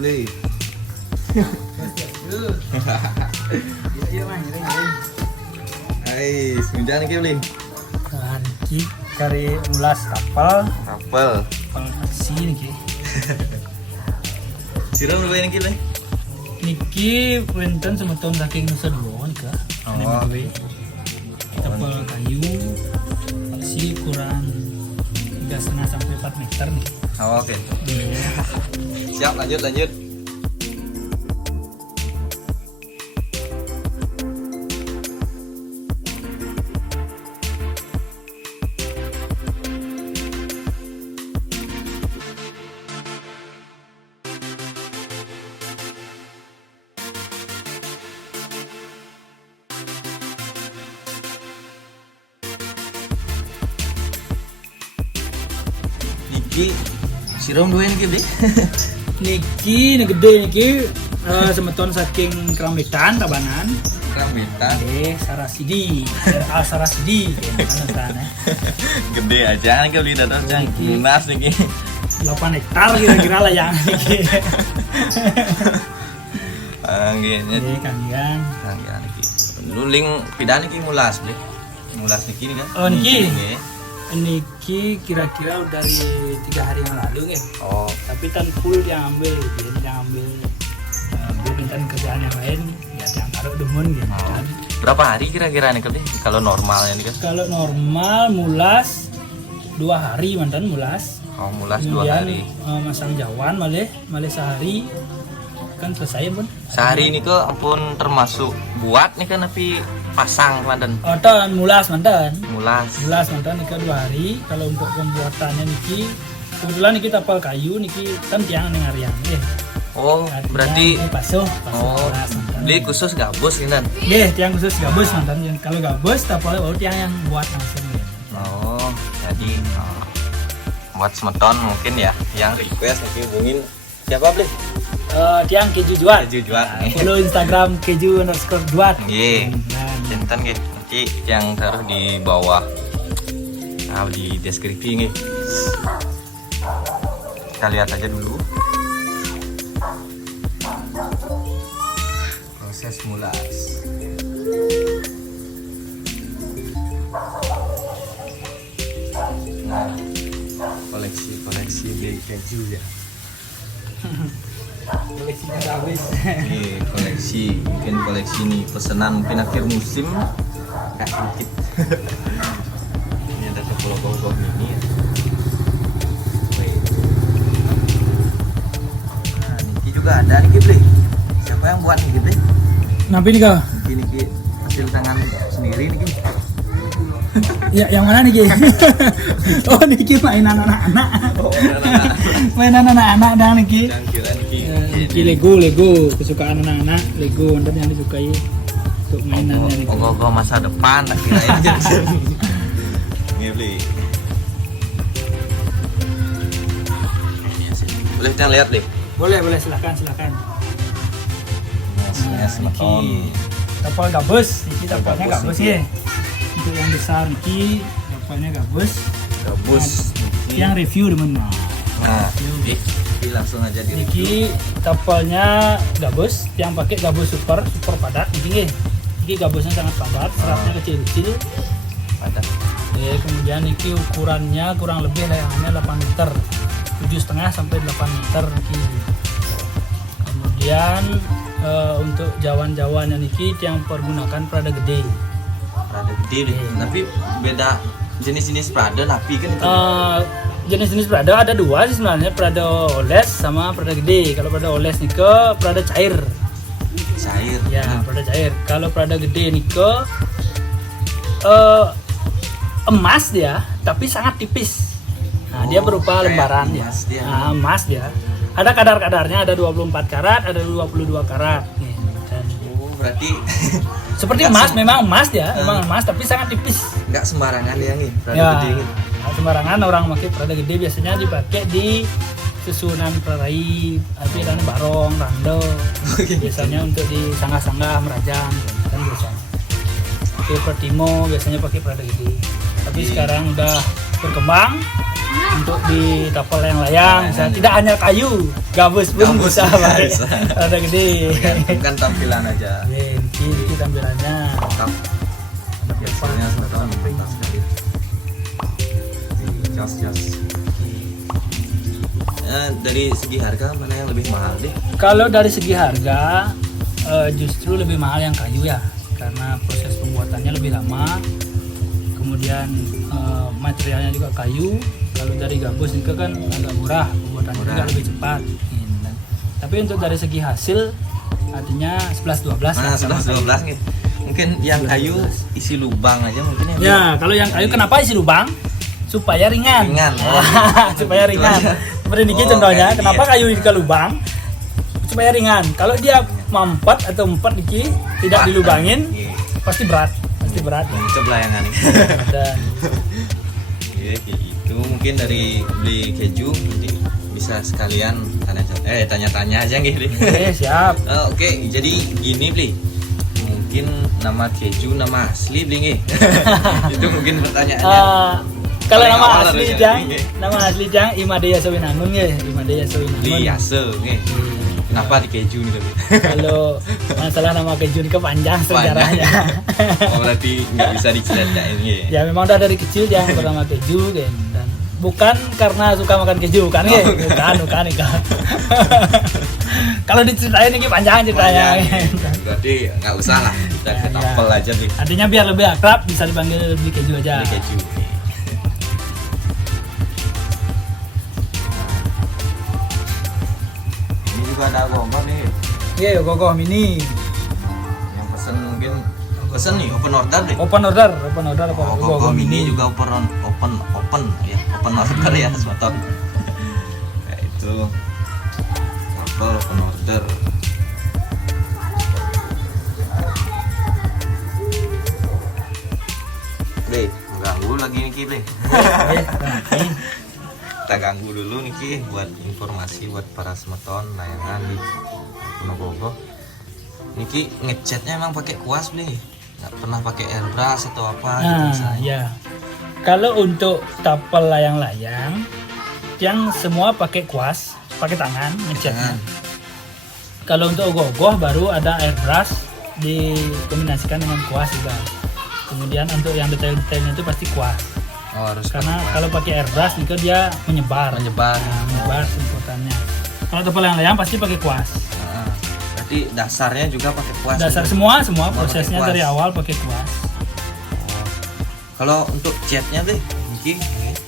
beli. Iya mah, Hai, semenjak nih beli. Ki kari ulas kapal aksi niki. Siram lu bayar nih. Niki wenten semeton saking Nusa Dua nika. Oh. Kapal kayu aksi kurang 3,5 sampai 4 meter nih. Oh, oke. Iya. Siap, lanjut. Niki, siram dua ini beli. Niki gede niki semeton saking Krambitan Tabanan. Krambitan. Sarasidi, Sarasidi kan. Gede aja nih beli datang cang. Lunas nih. 8 hektar kira-kira lah yang niki. Anggenya. Oke, kalian. Anggenya niki. Luling pidan niki mulas beli. Mulas niki nih kan. Oh, niki. Niki kira-kira dari 3 hari yang lalu ya. Oh, Tapi tan full yang ambil, bukan kerjaan yang lain, ya yang taruh demun gitu kan. berapa hari kira-kira nih beli? Kalau normalnya nih kan? Kalau normal mulas 2 hari mantan mulas. Oh, mulas 2 Kemudian hari. masang jawan malih sehari kan selesai pun. Sehari ini ke ampun termasuk buat nih kan tapi pasang mantan. Oh, tan mulas mantan. Mulas. Mantan niki 2 hari. Kalau untuk pembuatannya niki kebetulan niki tapal kayu niki kan tiang ning arian nggih. Oh, berarti paso oh, mulas, mantan. beli khusus gabus ini kan? Nggih, tiang khusus gabus mantan. Yang kalau gabus tapalnya baru tiang yang buat langsung gitu. Oh, jadi buat semeton mungkin ya yang request nanti hubungin siapa beli? Tiang keju juat. Keju juat. Follow Instagram keju_juat. Iya. Cinten gitu. Nanti yang taruh di bawah. Nah, di deskripsi nih. Kita lihat aja dulu. Proses mulas. Nah, koleksi beli keju ya. Koleksinya udah habis. Ini mungkin koleksi ini pesanan mungkin akhir musim kasih dikit. Ini ada kepulau-pulau ini ya. Nah, Niki juga ada Niki beli. Siapa yang buat Niki beli? Nampi nih kau? Niki hasil tangan sendiri Niki. Ya, yang mana nih Ki? Oh, Niki mainan anak-anak. Oh, anak-anak. Mainan anak-anak dah Niki. Yang kira Niki. Niki Lego kesukaan anak-anak, Lego ntar yang disukai untuk mainannya Niki. Oh, masa depan tak kirain jadi. Niki beli. Boleh kita lihat deh. Boleh silakan. Yes, Niki tapal gabus, Niki tapalnya gabus ya. Untuk yang besar Niki tapalnya gabus. Yang review teman-teman. Nah, Niki langsung aja di Niki tapalnya gabus, yang pakai gabus super padat. Niki gabusnya sangat padat, seratnya kecil-kecil. padat. Kemudian Niki ukurannya kurang lebih layangannya 8 meter, 7,5 sampai 8 meter Niki. Kemudian untuk jawan-jawannya Niki yang pergunakan Prada gede. Prada gede deh. Tapi beda jenis-jenis Prada napi kan itu. Jenis-jenis Prada ada 2 sih sebenarnya, Prada oles sama Prada gede. Kalau Prada oles Nike Prada cair. Cair. Ya, Prada cair. Kalau Prada gede Nike emas dia, tapi sangat tipis. Nah, dia berupa lembaran ya. Emas dia. Ada kadar-kadarnya, ada 24 karat, ada 22 karat. Berarti seperti emas, memang emas dia, memang emas tapi sangat tipis. Enggak sembarangan ya nih, Prada Ya, gede ini. sembarangan orang pakai Prada gede biasanya dipakai di susunan prarai, tapi ada barong, rando. Biasanya untuk di sanggah-sanggah merajang kan biasanya. Oke, Pertimo biasanya pakai Prada gede. Tapi sekarang udah berkembang, untuk di tapal layang-layang, misalnya tidak hanya kayu, gabus pun Gabus bisa juga pakai bisa. rada gede. Bukan tampilan aja. Ini tampilannya. Mantap. Biasanya semeton mantap sekali. Jos. Dari segi harga mana yang lebih mahal deh? Kalau dari segi harga justru lebih mahal yang kayu ya, karena proses pembuatannya lebih lama. Kemudian materialnya juga kayu. Kalau dari gabus itu kan agak murah, pembuatannya juga lebih cepat. Tapi untuk dari segi hasil artinya 11-12 Nah, sama 11-12 kayu. nih. Mungkin yang kayu isi lubang aja mungkin ya. Ya, kalau yang kayu kenapa isi lubang? Supaya ringan. Ringan. Oh, Supaya gitu ringan. aja. Seperti ini Oh, contohnya, kayak gini kenapa ya. kayu di lubang? Supaya ringan. Kalau dia mampet atau empat diki tidak Wah, dilubangin, iya. pasti berat. Pasti berat. Coba layangan nih. Dan Iya, kayak gitu. Mungkin dari beli keju nanti bisa sekalian tanya-tanya aja gitu. oke, siap. Oke, jadi gini beli. Mungkin nama keju nama asli beli nggih. Itu mungkin pertanyaannya. Kalau Paling nama awal asli harusnya. Jang, nama asli Jang Imadeya Sawinangun ya, Imadeya Sawinangun. Beli Yase nggih. Kenapa di keju nih tapi? Kalau masalah nama keju ini panjang sejarahnya. Oh, berarti nggak bisa diceritain ya. Ya memang udah dari kecil Jang bernama keju kan, dan bukan karena suka makan keju kan ya, bukan. Kalau diceritain ini panjang ceritanya. Berarti nggak usah lah, kita Ya, ketapel ya. aja nih. Artinya biar lebih akrab bisa dipanggil beli keju aja. Beli keju. Ini juga ada gombal nih. Iya, gogoh mini. Yang pesen nih open order deh. Open order apa? Oh, gogo mini juga open order ya semeton. Ya itu open order. Ble, ganggu lagi nih Ki, Ble. Kita ganggu dulu nih Ki buat informasi buat para semeton layangan di Ponorogo. Niki ngecatnya emang pakai kuas Ble. Nggak pernah pakai airbrush atau apa gitu Nah, misalnya. ya. Kalau untuk tapel layang-layang, yang semua pakai kuas, pakai tangan ngecatnya. Tangan. Kalau untuk ogoh-ogoh baru ada airbrush dikombinasikan dengan kuas juga. Kemudian untuk yang detail-detailnya itu pasti kuas. Oh, harus Karena pakai kuas. kalau pakai airbrush itu dia menyebar. Menyebar. Nah, menyebar semprotannya. Kalau tapel layang-layang pasti pakai kuas. Nah, berarti dasarnya juga pakai kuas. Dasar juga? semua Semua prosesnya pakai kuas. dari awal pakai kuas. Oh. Kalau untuk catnya Ble, Niki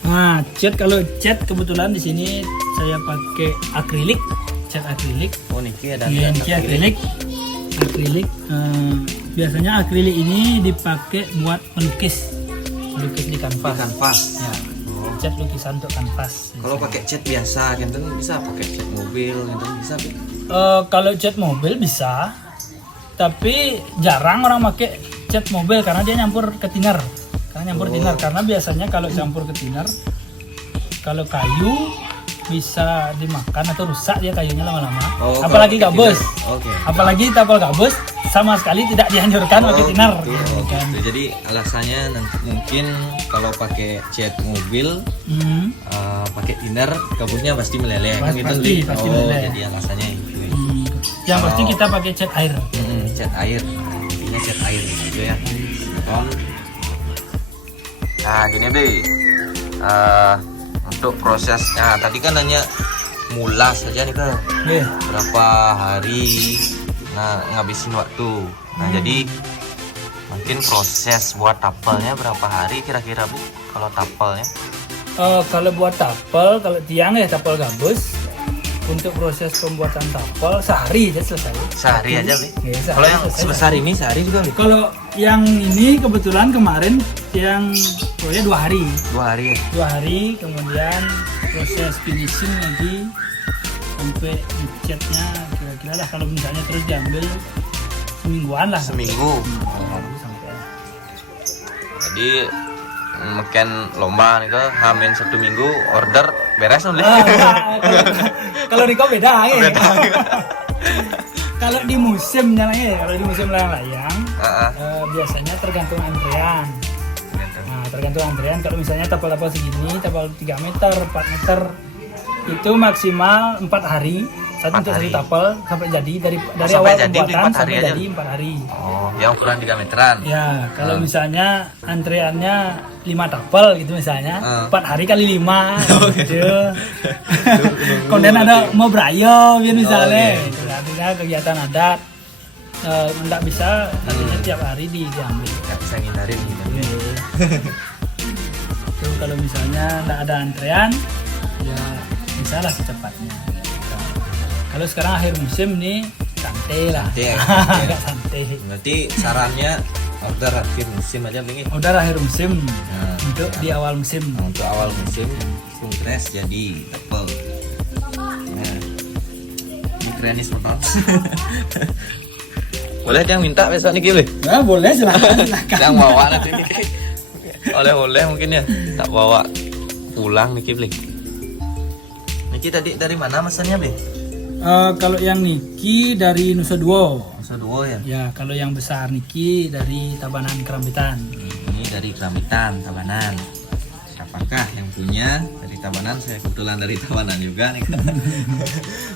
Nah, cat kalau cat kebetulan di sini saya pakai akrilik, cat akrilik. oh Niki ada Iya, cat akrilik. Akrilik. Biasanya akrilik ini dipakai buat melukis di kanvas. kanvas. Ya, Oh. cat lukisan untuk kanvas. Kalau pakai cat biasa, gitu bisa pakai cat mobil, gitu bisa. Ble. Kalau cat mobil bisa, tapi jarang orang pakai cat mobil karena dia nyampur ke thinner. Karena biasanya kalau campur ke thinner, kalau kayu bisa dimakan atau rusak dia kayunya lama-lama. Oh, Apalagi kalau pakai gabus. thinner. Oke. Apalagi tapal gabus sama sekali tidak dianjurkan pakai thinner. Gitu. gitu Oh, kan. gitu. Jadi alasannya mungkin kalau pakai cat mobil Hmm. pakai thinner gabusnya pasti meleleh Pasti, kan gitu pasti, Ble? pasti Oh, meleleh. jadi alasannya itu. Hmm. Yang pasti Oh. kita pakai cat air. Cat air, intinya cat air gitu ya. Nah gini Ble, untuk prosesnya tadi kan hanya mulas saja nih kan, Oke. berapa hari ngabisin waktu. Nah jadi mungkin proses buat tapelnya berapa hari kira-kira Bu? Kalau tapelnya? Kalau buat tapel, kalau tiang ya tapel gabus. Untuk proses pembuatan tapel sehari aja selesai. Sehari aja Ble. Ya, sehari Kalau yang selesai. sebesar ini sehari juga Ble? Kalau yang ini kebetulan kemarin yang pokoknya 2 hari. 2 hari ya? 2 hari, kemudian proses finishing lagi sampai ngecatnya kira-kira lah kalau misalnya terus diambil semingguan lah. Seminggu. Sampai. Jadi mungkin lomba nih ke hamin 1 minggu order beres Ble. Kalau di kau beda ya. Kalau di musim nyalanya ya, kalau di musim layang-layang biasanya tergantung antrean. Nah, tergantung antrian. Kalau misalnya tapal-tapal segini, tapal 3 meter, 4 meter, itu maksimal 4 hari. Satu 4 untuk hari. satu tapal sampai jadi dari Sampai awal jadi pembuatan 4 hari sampai aja? jadi 4 hari. Oh, yang ukuran 3 meteran. Ya, kalau misalnya antriannya 5 tapal gitu misalnya, 4 hari kali 5 gitu. Kemudian ada mau berayo biar misalnya, Oke. gitu. Artinya kegiatan adat nggak bisa artinya tiap hari diambil. Nggak bisa ngindarin gitu. Itu kalau misalnya nggak ada antrean, ya bisa lah secepatnya. Kalau sekarang akhir musim nih santai lah, Santai ya. agak santai. Berarti sarannya order akhir musim aja Bling. Udah akhir musim Nah, untuk di awal musim. Nah, untuk awal musim Kungres jadi tepel. Nah, ini keren nih semprot. Boleh yang minta besok nih Bling? Nah, boleh silakan. Yang bawa nanti nih. Oleh-oleh mungkin ya. Tak bawa pulang nih Bling. Niki tadi dari mana masannya Bling? Kalau yang Niki dari Nusa Dua. Nusa Dua ya. Ya, kalau yang besar Niki dari Tabanan Kerambitan. Ini dari Kerambitan, Tabanan. Siapakah yang punya dari Tabanan? Saya kebetulan dari Tabanan juga nih.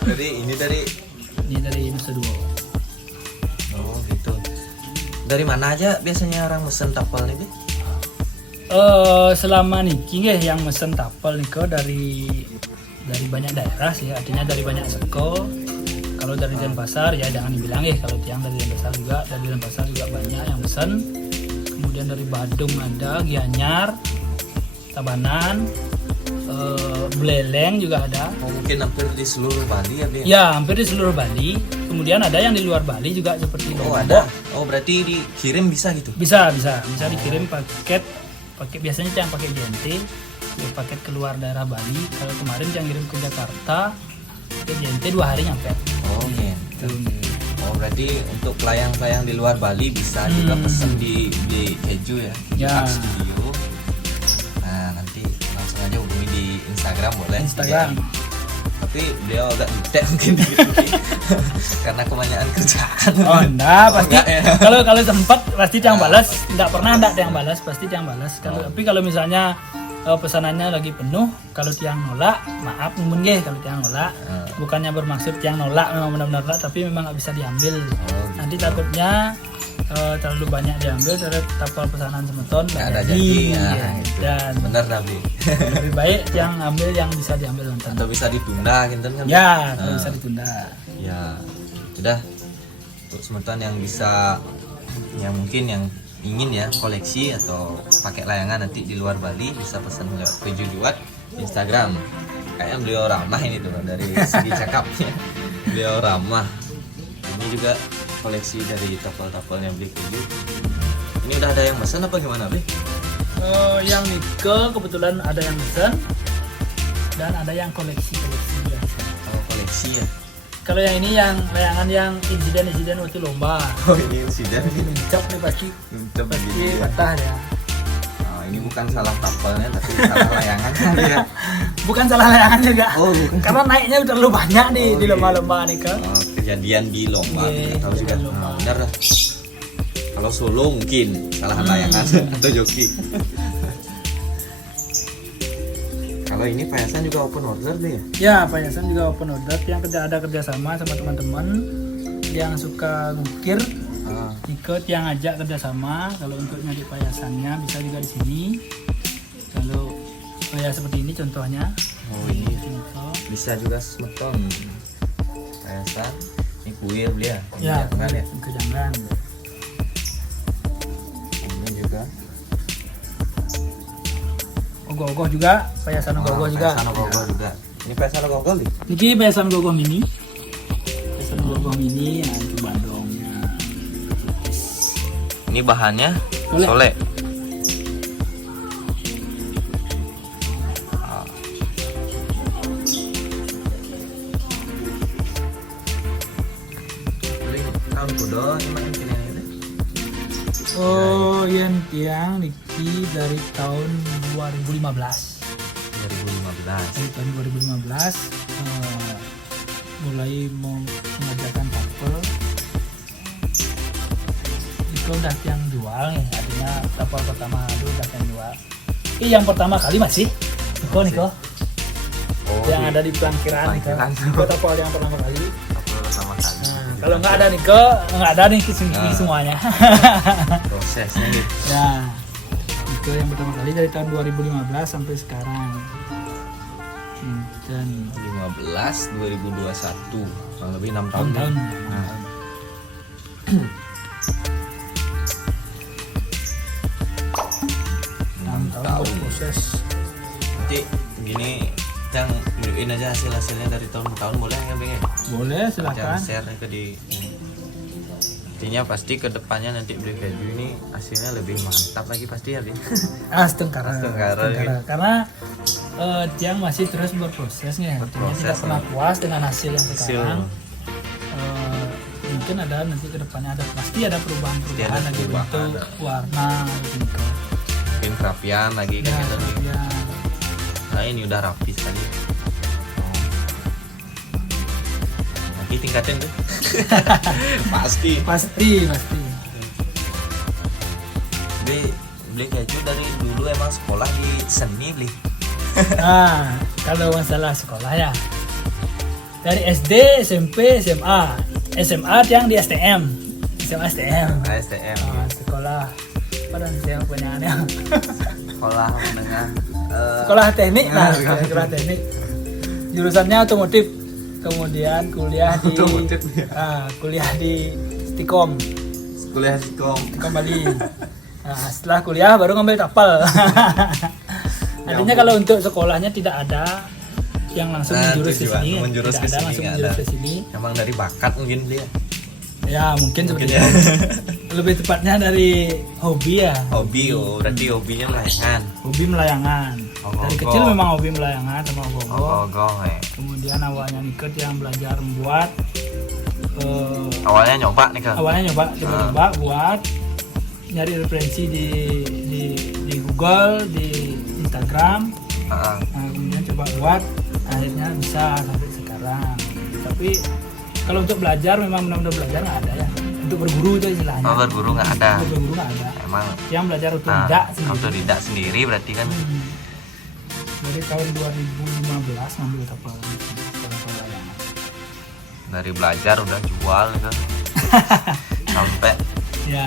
Jadi ini dari Nusa Dua. Oh gitu. Dari mana aja biasanya orang mesen tapel nih, Bi? Selama Niki yang mesen tapel Niko dari banyak daerah sih, artinya dari banyak seko. Kalau dari Denpasar ya jangan dibilang kalau tiang dari Denpasar juga banyak yang mesen. Kemudian dari Badung ada, Gianyar, Tabanan, Buleleng juga ada. Oh, mungkin hampir di seluruh Bali ya, Bi? Ya, hampir di seluruh Bali. Kemudian ada yang di luar Bali juga seperti Oh, Lombok. ada. Oh, berarti dikirim bisa gitu? Bisa dikirim pakai biasanya yang pakai JNT, paket keluar daerah Bali. Kalau kemarin yang kirim ke Jakarta, pakai JNT 2 hari nyampe. Oh, gitu. Oh, berarti untuk pelayang-pelayang di luar Bali bisa juga pesen di Keju ya? Ya. Art Studio. Nah, nanti langsung aja hubungi di Instagram boleh? Instagram. Tapi beliau agak jutek mungkin gitu. Karena kebanyakan kerjaan. Oh enggak, pasti enggak ya? kalau sempat pasti tiang balas, enggak pernah enggak tiang balas, pasti tiang balas. Tapi kalau misalnya pesanannya lagi penuh, kalau tiang nolak, maaf mungkin kalau tiang nolak. Bukannya bermaksud tiang nolak memang benar-benar nolak, tapi memang nggak bisa diambil. Nanti takutnya terlalu banyak diambil terhadap tapal pesanan semeton Nggak ada jadi. Nah, ya. gitu. Dan Bener Nabi. lebih baik yang ambil yang bisa diambil nonton. Atau bisa ditunda gitu kan? Ya, kalau bisa ditunda. Ya, sudah. Untuk semeton yang bisa, yang mungkin yang ingin ya koleksi atau pakai layangan nanti di luar Bali bisa pesan lewat Keju Juat Instagram. Kayaknya beliau ramah ini tuh dari segi cakapnya. Beliau ramah. Ini juga koleksi dari tapel-tapelnya Bli Keju. Ini udah ada yang pesan apa gimana Bli? Yang Nike kebetulan ada yang pesan dan ada yang koleksi juga. Oh, koleksi ya. Kalau yang ini yang layangan yang insiden waktu lomba. Oh, ini insiden ini. Mencok nih pasti Begini ya. patah ya. Oh, ini bukan salah tapelnya tapi salah layangan kali ya. Bukan salah layangan juga. Oh, bukan. Karena naiknya terlalu banyak di Oh, lomba-lomba Nike. Oh, kejadian di lomba Iya, kita tahu juga. di lomba. Nah, benar dah. Kalau solo mungkin salahan layangan atau joki. Kalau ini payasan juga open order deh ya? Ya, payasan juga open order yang ada kerjasama sama teman-teman yang suka ngukir. Ah, Ikut yang ajak kerjasama. Kalau untuk nyari payasannya bisa juga di sini. Kalau kayak seperti ini contohnya. oh ini Contoh. bisa juga semeton payasan. Ini kuir dia. Ya, Jangan ya. kejangan. Ini juga. Ogoh-ogoh juga, payasan ogoh-ogoh juga. Payasan ogoh juga. Ini payasan ogoh nih. Ini payasan ogoh mini. Payasan ogoh mini, nah itu bandongnya. Ini bahannya Solek. solek. Tahun kudo gimana ini? Oh, yang tiang Niki dari tahun 2015. 2015. Dari tahun 2015 mulai mau mengajarkan tapel. Itu udah tiang jual nih, artinya tapel pertama itu udah kedua. Yang pertama kali masih Niko. Yang ada di parkiran Niko. Niko tapol yang pertama kali. Pertama kali. Nah, kalau nggak ada Niko, nggak ada nih semuanya. Prosesnya gitu. Ya, Niko yang pertama kali dari tahun 2015 sampai sekarang. Dan 15 2021 kurang lebih 6 tahun. tahun. Nah. 6 tahun berproses. Nanti gini yang tunjukin aja hasilnya dari tahun ke tahun boleh ya Bang? Boleh, silakan. Jangan share ke di intinya pasti ke depannya nanti beli keju ini hasilnya lebih mantap lagi pasti ya Bang. Setengkara. Gitu. Karena Tiang masih terus berprosesnya. Artinya tidak pernah puas dengan hasil yang sekarang. Mungkin ada nanti ke depannya pasti ada perubahan lagi bentuk, warna gitu. Mungkin kerapian lagi kan gitu nih. Nah ini udah rapi sekali. Nanti tingkatin tuh. Pasti. Beli keju dari dulu emang sekolah di seni beli. Nah, kalau masalah sekolah ya dari SD, SMP, SMA. SMA yang di STM. STM. Sekolah pada siapa penyanyi? Sekolah menengah. Sekolah teknik lah, sekolah teknik. Jurusannya otomotif. Kemudian kuliah di kuliah di Stikom. Bali. Nah, setelah kuliah baru ngambil tapal. Artinya kalau untuk sekolahnya tidak ada yang langsung menjurus ke sini. Tidak ada langsung menjurus ke sini. Emang dari bakat mungkin dia. Ya mungkin seperti itu. Lebih tepatnya dari hobi ya. Berarti hobinya melayangan. Hobi melayangan. Dari kecil memang hobi melayangan sama ogong. Kemudian awalnya Nikot yang belajar membuat. Awalnya nyoba coba buat nyari referensi di Google, di Instagram. Nah, kemudian coba buat, akhirnya bisa sampai sekarang. Tapi kalau untuk belajar memang benar-benar belajar nggak ada ya. Untuk berguru itu istilahnya. Berguru nggak ada. Emang yang belajar otodidak sendiri berarti kan. Dari tahun 2015 ngambil kapal. Dari belajar udah jual kan. Sampai ya.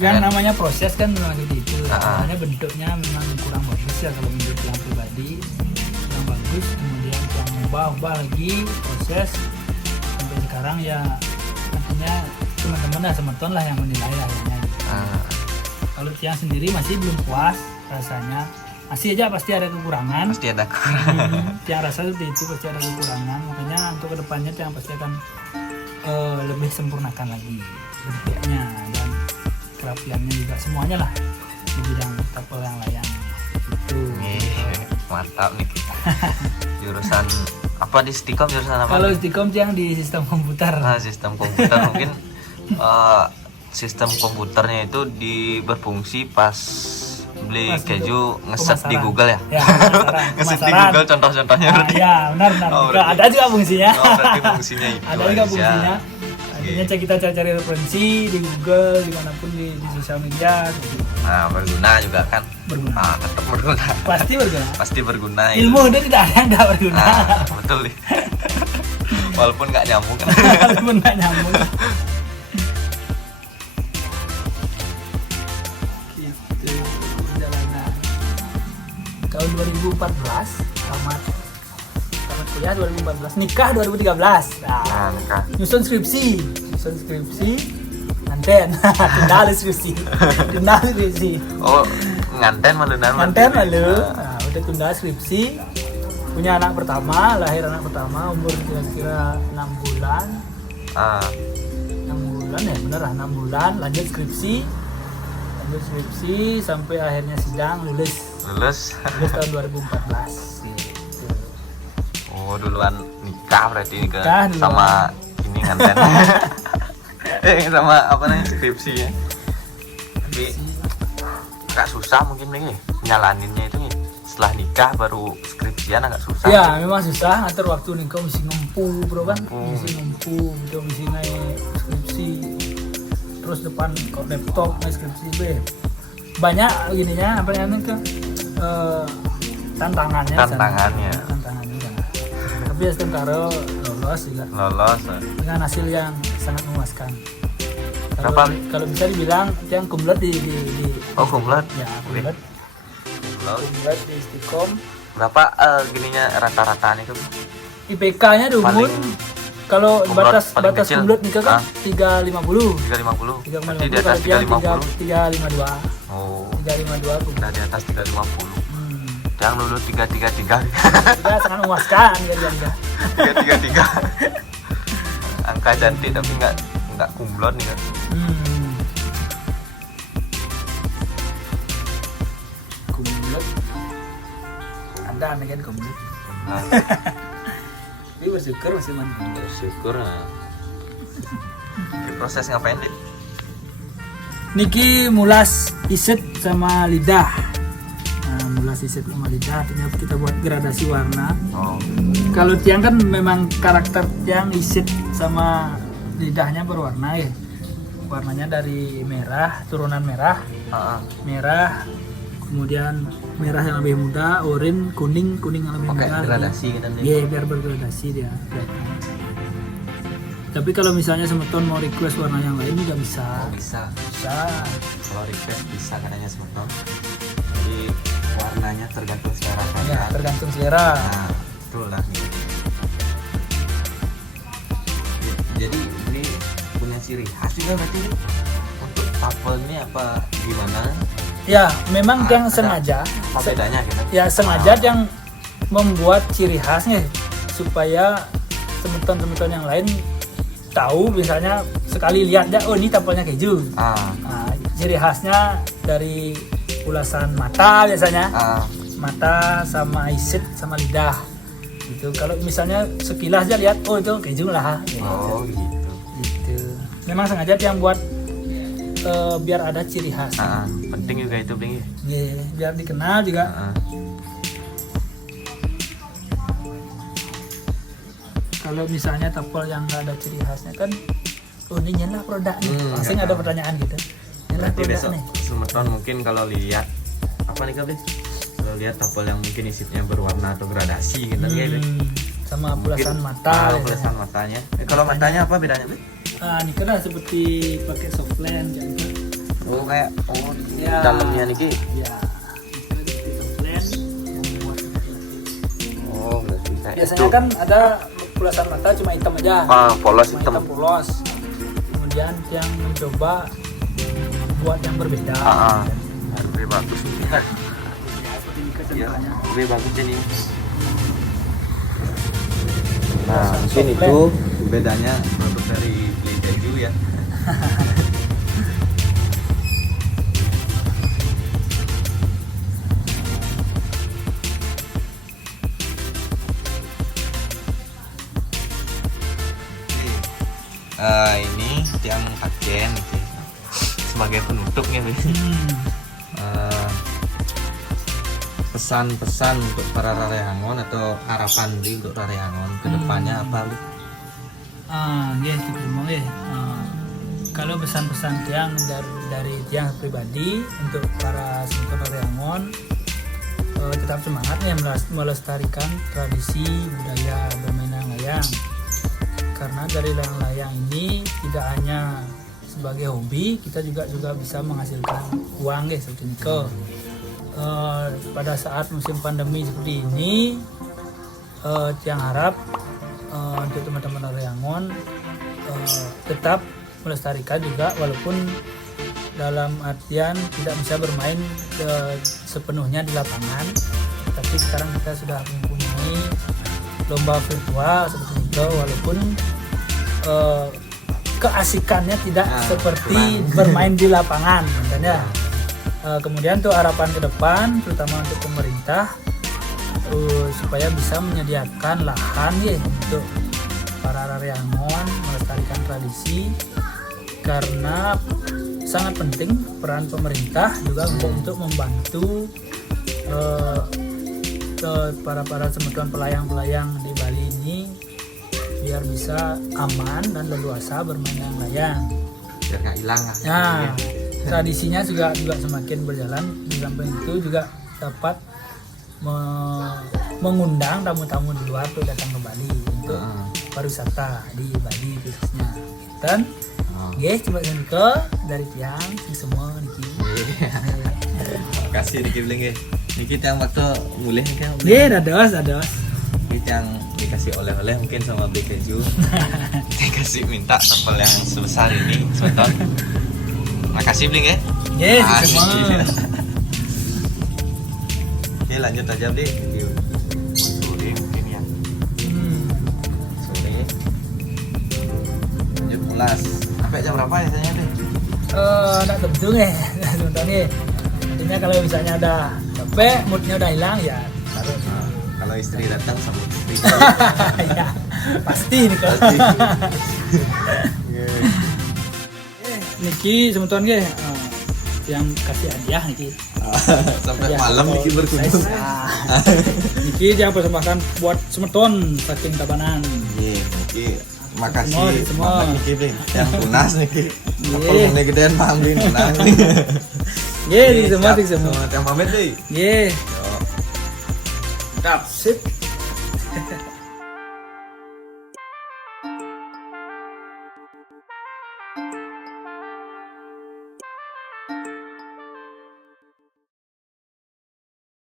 Yang namanya proses kan memang gitu. Awalnya bentuknya memang kurang bagus ya kalau menurut yang pribadi. Kurang bagus, kemudian yang ubah lagi proses sampai sekarang ya artinya teman-teman semeton lah yang menilai akhirnya. Kalau Tiang sendiri masih belum puas rasanya. Masih aja pasti ada kekurangan. Tiang rasa seperti itu pasti ada kekurangan. Makanya untuk kedepannya Tiang pasti akan lebih sempurnakan lagi bentuknya dan kerapiannya juga semuanya lah di bidang tapel yang layang itu. Mantap nih. Jurusan apa di Stikom jurusan apa? Kalau Stikom Tiang di sistem komputer. Sistem komputer mungkin sistem komputernya itu berfungsi pas beli keju ngeset di Google ya? Ngeset di Google contoh-contohnya berarti? Ya benar. Ada juga fungsinya. Berarti fungsinya itu ada juga fungsinya. Akhirnya kita cari referensi di Google, dimanapun di sosial media. Nah berguna juga kan? Berguna. Tetap berguna. Pasti berguna. Ya. Ilmu itu tidak ada yang nggak berguna. Betul nih. Walaupun nggak nyambung kan? Walaupun nggak nyambung. Tahun 2014 tamat kuliah 2014, nikah 2013. Nikah. Nyusun skripsi nganten. Tunda skripsi. Oh, nganten malu. Udah tunda skripsi. Punya anak pertama, lahir anak pertama umur kira-kira 6 bulan. 6 bulan ya, bener lah 6 bulan. Lanjut skripsi sampai akhirnya sidang lulus tahun 2014 gitu. Oh duluan nikah berarti sama ini nganten. Sama apa namanya skripsi ya. Tapi agak susah mungkin nih nyalaninnya itu nih. Setelah nikah baru skripsian agak susah. Ya memang susah ngatur waktu nikah mesti ngumpu bro kan. Mesti naik skripsi. Terus depan laptop naik skripsi be. banyak gininya apa namanya ke tantangannya Tantangannya. kan. Tapi ya sementara lolos juga Lolos. dengan hasil yang sangat memuaskan. Berapa? Kalau bisa dibilang yang kumlot di Oh, kumlot. ya Kumlot. kumlot di Istiqom. Berapa gininya rata-rata nih tuh? IPK-nya Dumun kalau Kumlot batas paling batas kecil. kumlot nih kan 350. 350. 350 Berarti di atas kalau dia 350. 352. Oh, 352 kumlot. udah di atas 350. Yang lulu 333. Sudah sangat memuaskan kerjanya. 333. Angka cantik tapi nggak kumlot nih kan. Kumlot. Ada nih kan kumlot. Nah, Tapi bersyukur masih mantap. bersyukur. Di proses ngapain deh? Niki mulas iset sama lidah. Nah, mulas iset sama lidah artinya kita buat gradasi warna. Oh, Kalau tiang kan memang karakter tiang iset sama lidahnya berwarna ya. Warnanya dari merah, turunan merah, merah, kemudian merah yang lebih muda, oranye, kuning yang lebih pakai muda. gradasi gitu nih. Iya, biar bergradasi dia. Tapi kalau misalnya semeton mau request warna yang lain juga bisa. Bisa. Bisa. Kalau request bisa katanya semua. Jadi warnanya tergantung selera Ya, kalian. tergantung selera. Nah, betul lah. Jadi ini punya ciri khas juga berarti nih? Untuk tapelnya apa gimana? Ya, memang yang Ada sengaja. Apa bedanya gitu? Ya, sengaja yang membuat ciri khasnya supaya semeton-semeton yang lain tahu, misalnya sekali lihat ya, oh ini tapelnya keju. Nah, ciri khasnya dari ulasan mata biasanya. Mata sama iset sama lidah. Gitu. Kalau misalnya sekilas aja lihat, oh itu keju lah. Gitu. Oh gitu. Gitu. Memang sengaja yang buat biar ada ciri khas. Penting juga itu Bing. Yeah, biar dikenal juga. Kalau misalnya tapel yang nggak ada ciri khasnya kan, oh ini nyala produk nih. Pasti ada pertanyaan gitu. Nyala Berarti produk besok nih. semeton mungkin kalau lihat apa nih Bing? Kalau lihat tapel yang mungkin isinya berwarna atau gradasi gitu ya Bing. Sama pulasan Mungkin, mata. biasanya. pulasan matanya. Kalau matanya apa bedanya Bing? Ini kan seperti pakai soft lens gitu. Oh kayak Ya. dalamnya nih Ki. Ya, itu seperti soft lens yang buat Oh berarti kayak biasanya kan ada pulasan mata cuma hitam aja. polos Cuma hitam. hitam polos. Kemudian yang mencoba buat yang berbeda. Lebih bagus mungkin kan? Ya, seperti ini Ya, kecenderungannya. lebih bagus ini. Nah, Pulasan mungkin soft itu bedanya produk dari beli keju ya. Ini yang kajen gitu. Sebagai penutup nih Bing. Pesan-pesan untuk para Rareangon atau harapan di untuk Rareangon ke depannya apa Bing? Ya itu mau ya. Kalau pesan-pesan tiang dari tiang pribadi untuk para semeton Rareangon, tetap semangatnya melestarikan tradisi budaya bermain layang. Karena dari layang-layang ini tidak hanya sebagai hobi, kita juga bisa menghasilkan uang ya seperti itu. Pada saat musim pandemi seperti ini, tiang harap untuk teman-teman Rareangon tetap melestarikan juga, walaupun dalam artian tidak bisa bermain sepenuhnya di lapangan, tapi sekarang kita sudah mempunyai lomba virtual seperti itu, walaupun keasikannya tidak seperti bermain di lapangan, makanya kemudian untuk harapan ke depan terutama untuk pemerintah supaya bisa menyediakan lahan ya untuk para Rareangon melestarikan tradisi, karena sangat penting peran pemerintah juga untuk membantu para semeton pelayang-pelayang di Bali ini biar bisa aman dan leluasa bermain layang. Biar nggak hilang lah. Ya, tradisinya juga semakin berjalan. Di samping itu juga dapat mengundang tamu-tamu di luar untuk datang ke Bali untuk pariwisata di Bali khususnya. Dan guys, coba ke dari tiang si semua niki. Makasih Niki Bling ya. Niki yang waktu boleh kan? Ye, dados. Niki yang dikasih oleh-oleh mungkin sama beli keju. Dikasih minta sampel yang sebesar ini semeton. Makasih Bling ya. Ye, si semua. Oke, lanjut aja Bli. Sore mungkin ya. Sore. Lanjut ulas. Sampai jam berapa ya saya Bli? Nggak tentu nih. Sebentar nih. Intinya kalau misalnya udah capek, moodnya udah hilang ya taruh. Kalau istri datang sambut istri. Ya, pasti nih kalau. Pasti. Niki sebentar nih. Yang kasih hadiah Niki. Sampai Ya, malam kalau Niki berkunjung. Niki dia persembahkan buat semeton saking Tabanan. Iya, Niki makasih Semua. banget Niki Bling. Yang tunas Niki. Iya. Kalau ini gedean paham Bling tunas. Ye, di semua. Yang pamit deh. Ye. Yo. Sip.